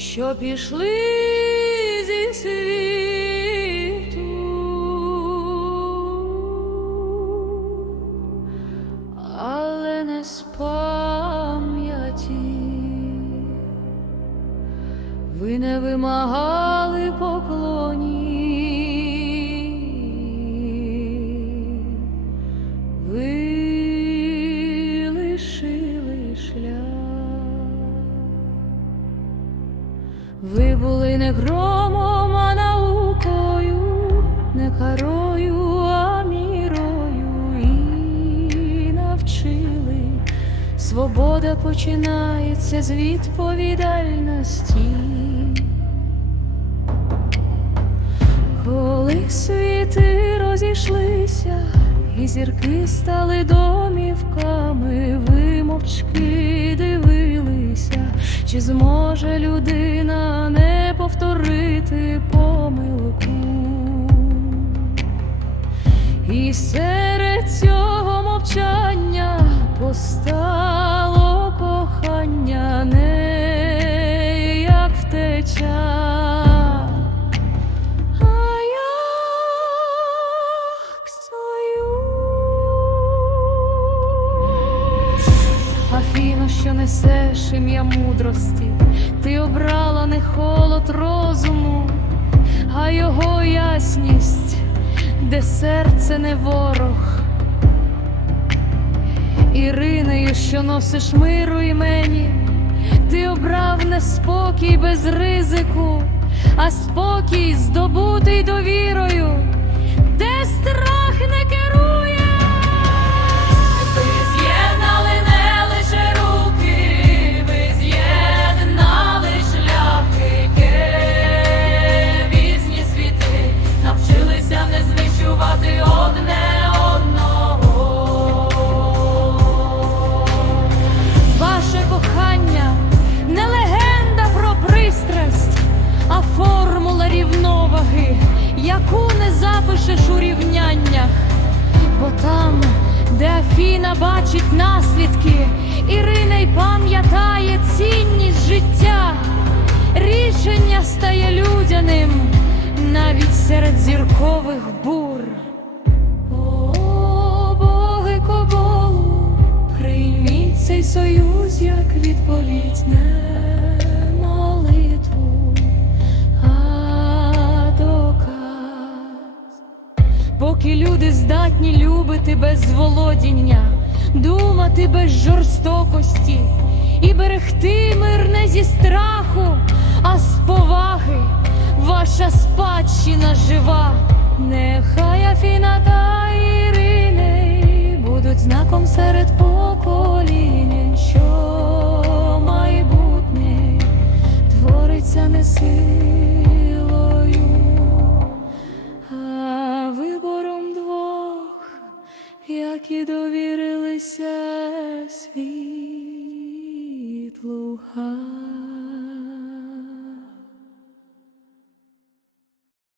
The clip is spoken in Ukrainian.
що пішли зі світу, але не з пам'яті. Ви не вимагали поклонів, Ви були не громом, а наукою, не карою, а мірою і навчили. Свобода починається з відповідальності. Коли світи розійшлися, і зірки стали домівками, ви мовчки чи зможе людина не повторити помилку. І серед цього мовчання постало Афіно, що несеш ім'я мудрості, ти обрала не холод розуму, а його ясність, де серце не ворог. Іринею, що носиш миру імені, ти обрав не спокій без ризику, а спокій здобутий довірою, де страх де Афіна бачить наслідки, Ірина й пам'ятає цінність життя, рішення стає людяним навіть серед зіркових бур. О, боги коболу, прийміть цей союз Поки люди здатні любити без зволодіння, думати без жорстокості і берегти мир не зі страху, а з поваги, ваша спадщина жива. Нехай Афіна та Іриней будуть знаком серед поколінь, які довірилися світлу.